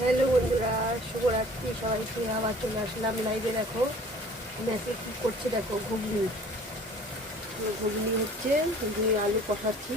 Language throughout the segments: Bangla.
হ্যালো বন্ধুরা, শুভরাত্রি। সবাই শুয়ে আবার চলে আসলাম লাইভে দেখো। মেসে কী করছে, দেখো, ঘুগনি। ঘুগনি হচ্ছে, ঘুগনি, আলু কষাচ্ছি।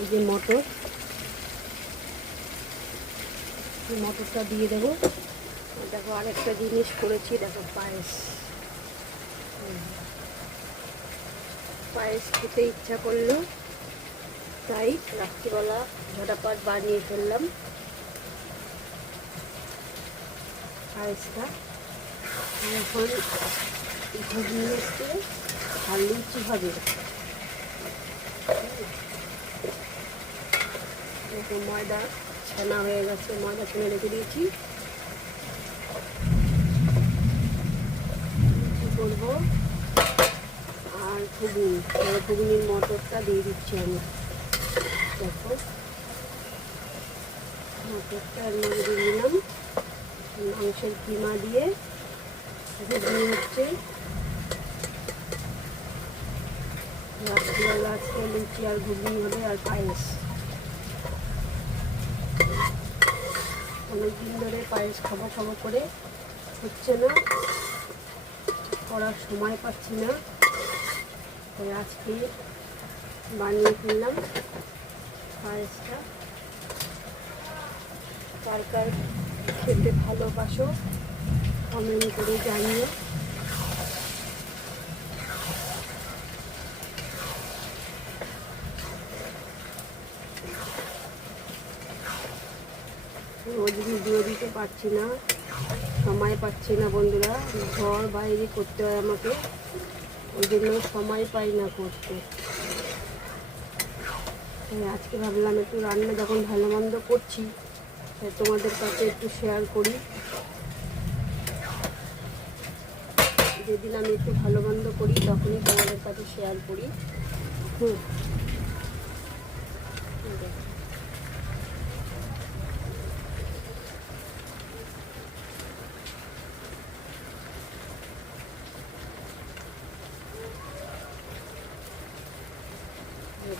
এই যে মটর। মটরটা দিয়ে দেবো। দেখো, আরেকটা জিনিস করেছি, দেখো, পায়েস। পায়েস খেতে ইচ্ছা করল, তাই রাত্রিবেলা ঝটাপট বানিয়ে ফেললাম। পায়েসটা। আর এখন ঘুগনি হচ্ছে আর লুচি হবে ময়দা, ছানা হয়ে গেছে, ময়দা ছেনে রেখে দিয়েছি। লুচি করব। আর ঘুগনি এবার ঘুগনির মটরটা দিয়ে দিচ্ছি আমি। দেখো, মটরটা এর দিয়ে দিলাম। মাংসের কিমা দিয়ে ঘুগনি হচ্ছে রাত্রিবেলা আজকে লুচি আর ঘুগনি হবে আর পায়েস। অনেকদিন ধরে পায়েস খাব খাব করে হচ্ছে না, করার সময় পাচ্ছি না। তাই আজকে বানিয়ে ফেললাম পায়েসটা। কার কার খেতে ভালোবাসো। কমেন্ট করে জানিও। রোজ ভিডিও দিতে পারছি না। সময় পাচ্ছি না বন্ধুরা। ঘর বাইরে করতে হয় আমাকে। ওই জন্য সময় পাই না করতে। আজকে ভাবলাম একটু রান্না যখন ভালো মন্দ করছি তোমাদের কাছে একটু শেয়ার করি। যেদিন আমি একটু ভালো মন্দ করি, তখনই তোমাদের কাছে শেয়ার করি। হুম।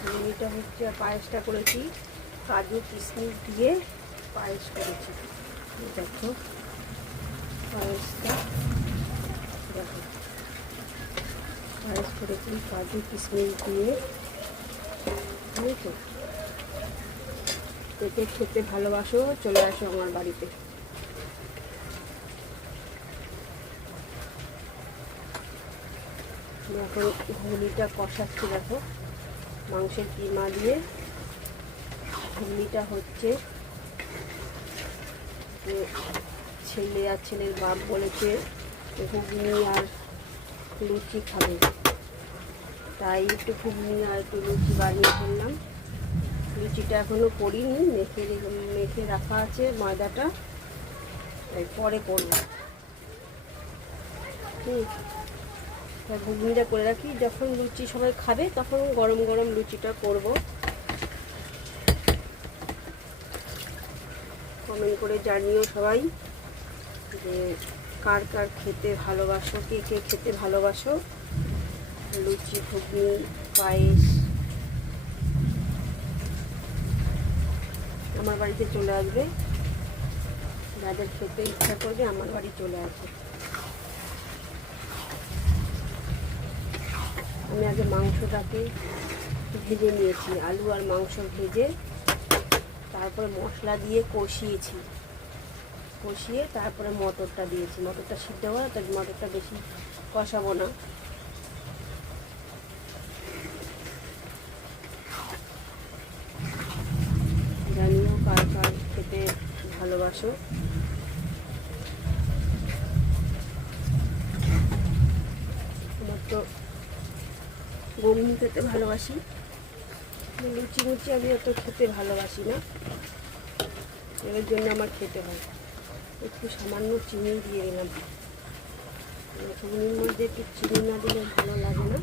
ঘুগনিটা হচ্ছে পায়েসটা করেছি, কাজু কিশমিশ দিয়ে। পায়েস করেছি। দেখো, পায়েসটা দেখো। পায়েস করেছি কাজু কিশমিশ দিয়ে। বুঝেছ এতে খেতে ভালোবাসো, চলে আসো আমার বাড়িতে। এখন ঘুগনিটা কষাচ্ছি, দেখো। মাংসের কিমা দিয়ে। ঘুগনিটা হচ্ছে ছেলে আর ছেলের বাপ বলেছে ঘুগনি আর লুচি খাবে। তাই একটু ঘুগনি আর একটু লুচি বানিয়ে ফেললাম। লুচিটা এখনও করিনি, মেখে মেখে রাখা আছে ময়দাটা। তাই পরে করব। হুম ঘুগনিটা করে রাখি। যখন লুচি সবাই খাবে, তখন গরম গরম লুচিটা করব। কমেন্ট করে জানিও সবাই যে কার কার খেতে ভালোবাসো, কে কে খেতে ভালোবাসো। লুচি, ঘুগনি, পায়েস। আমার বাড়িতে চলে আসবে। যাদের খেতে ইচ্ছা করবে, আমার বাড়ি চলে আসবে। আমি আগে মাংসটাকে ভেজে নিয়েছি, আলু আর মাংস ভেজে। তারপরে মশলা দিয়ে কষিয়েছি। কষিয়ে তারপরে মটরটা দিয়েছি। মটরটা সিদ্ধ হয় তাই মটরটা বেশি কষাবো না। জানিও কার কার খেতে ভালোবাসো। আমার তো গরম খেতে ভালোবাসি। লুচি মুচি আমি অত খেতে ভালোবাসি না। এর জন্য আমার খেতে হয়। একটু সামান্য চিনি দিয়ে দিলাম। ঘুগনির মধ্যে একটু চিনি না দিলে ভালো লাগে না।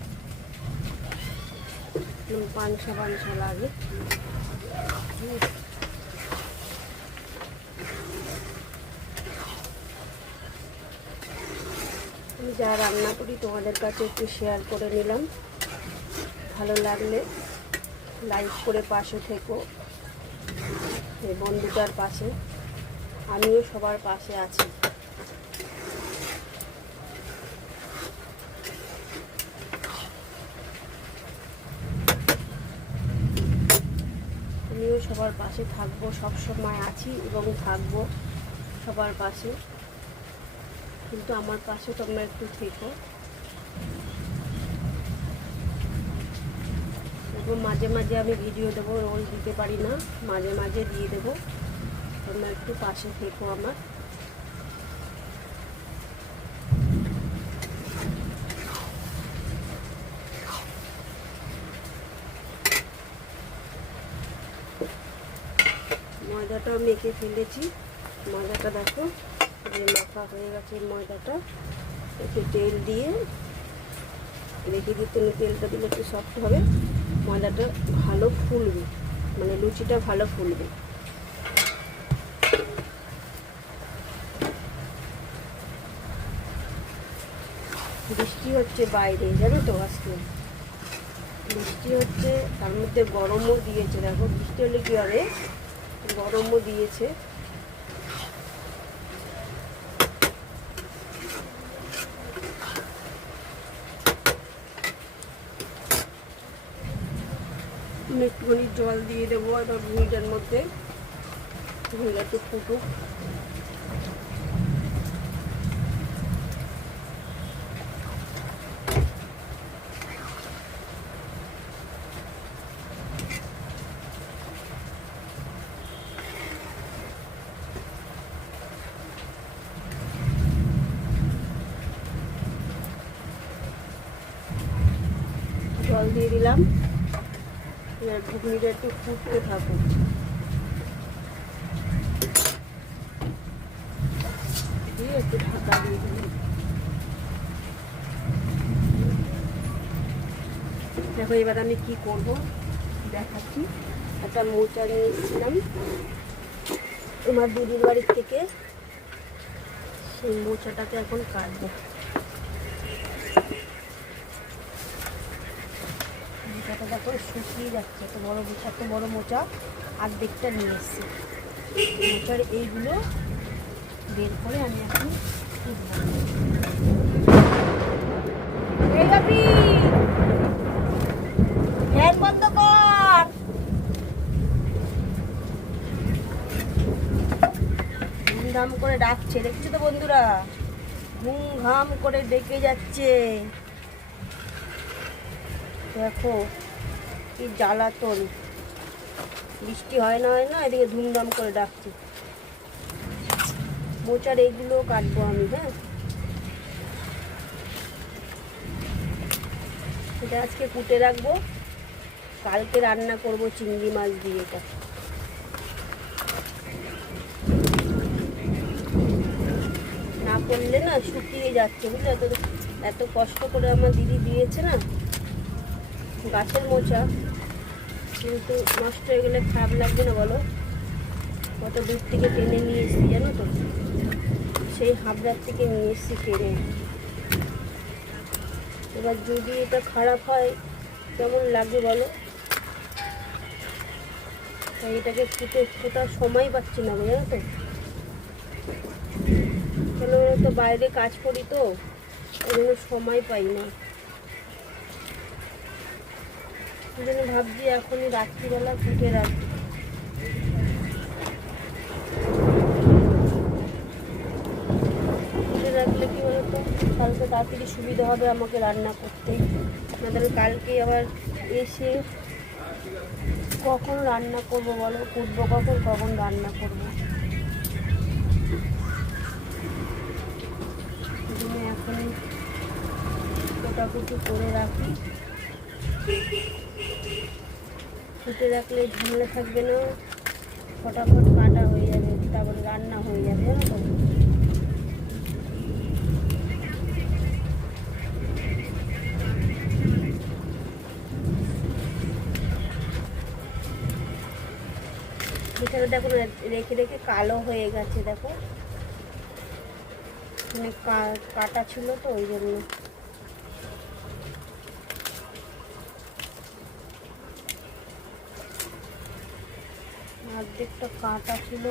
পানসা পানসা লাগে। যা রান্না করি তোমাদের কাছে একটু শেয়ার করে নিলাম। ভালো লাগলে। লাইক করে পাশে থেকো। বন্ধুটার পাশে। আমিও সবার পাশে আছি। আমিও সবার পাশে থাকব, সব সময় আছি এবং থাকব সবার পাশে। কিন্তু আমার পাশে তোমরা একটু থেকো। মাঝে মাঝে আমি ভিডিও দেবো রোজ দিতে পারি না, মাঝে মাঝে দিয়ে দেবো। তোমরা একটু পাশে থেকো আমার। ময়দাটাও মেখে ফেলেছি। ময়দাটা দেখো, যে মাখা হয়ে গেছে ময়দাটা। একটু তেল দিয়ে, রেখে দিতে তেলটা দিলে একটু সফট হবে। ময়দাটা ভালো ফুলবে মানে লুচিটা ভালো ফুলবে। বৃষ্টি হচ্ছে বাইরে, জানো তো আজকে? বৃষ্টি হচ্ছে, তার মধ্যে গরমও দিয়েছে, দেখো, বৃষ্টি হলে কী হবে? গরমও দিয়েছে। একটুখানি জল দিয়ে দেবো এবার ভুঁড়িটার মধ্যে। ভুঁড়িটা একটু ফুটুক জল দিয়ে দিলাম। ঘুগনিটা একটু থাকুক। দিয়ে একটু দেখো, এবার আমি কি করব? দেখাচ্ছি। একটা মোচা নিয়ে এসেছিলাম আমার দিদির বাড়ির থেকে সেই মোচাটাকে এখন কাটবো। মোচাটা দেখো শুকিয়ে যাচ্ছে, এত বড় এত বড় মোচা। আর্ধেকটা নিয়ে এসছি। মোচার এইগুলো বের করে আমি এখন। ফ্যান করে! ডাকছে, দেখছ তো বন্ধুরা? ঘুম ঘাম করে ডেকে যাচ্ছে। দেখো, কি জ্বালাতন। বৃষ্টি হয় না হয় না, এদিকে ধুমধাম করে ডাকছি। মোচার এইগুলো কাটবো আমি হ্যাঁ? এটা আজকে কুটে রাখব। কালকে রান্না করব চিংড়ি মাছ দিয়ে এটা। না করলে না শুকিয়ে যাচ্ছে, বুঝলে? তো এত কষ্ট করে আমার দিদি দিয়েছে না গাছের মোচা। কিন্তু নষ্ট হয়ে গেলে খারাপ লাগবে না বলো। কত দূর থেকে টেনে নিয়ে এসেছি জানো তো? সেই হাবড়ার থেকে নিয়ে এসেছি টেনে। এবার যদি এটা খারাপ হয়, কেমন লাগবে বলো? তাই এটাকে ফুটে, ফোটার সময় পাচ্ছি না জানো তো? কেন তো, বাইরে কাজ করি তো, ওই জন্য সময় পাই না। জন্য ভাবছি এখনই রাত্রিবেলা ফুটে ফুটে রাখলে কালকে তাড়াতাড়ি সুবিধা হবে আমাকে রান্না করতে। তাহলে কালকে আবার এসে কখন রান্না করব বলো? কুটবো কখন? কখন রান্না করব? এখনই কোটাকুটি করে রাখি। ফুটে রাখলে ঝামেলা থাকবে না। ফটাফট কাটা হয়ে যাবে, তারপরে রান্না হয়ে যাবে জানো দেখো, রেখে রেখে কালো হয়ে গেছে, দেখো। মানে কাটা ছিল তো, ওই জন্য। অর্ধেকটা কাটা ছিল।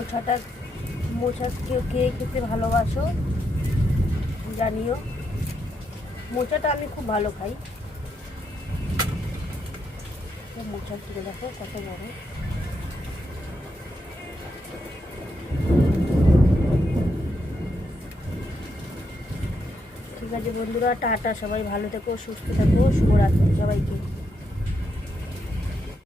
কি মোচাটা মোচা কেউ কে খেতে ভালোবাসো জানিও। মোচাটা আমি খুব ভালো খাই। মোচার তুলে দেখো কত বড়। ঠিক আছে বন্ধুরা, টাটা, সবাই ভালো থেকো, সুস্থ থেকো, শুভরাত্রি সবাইকে।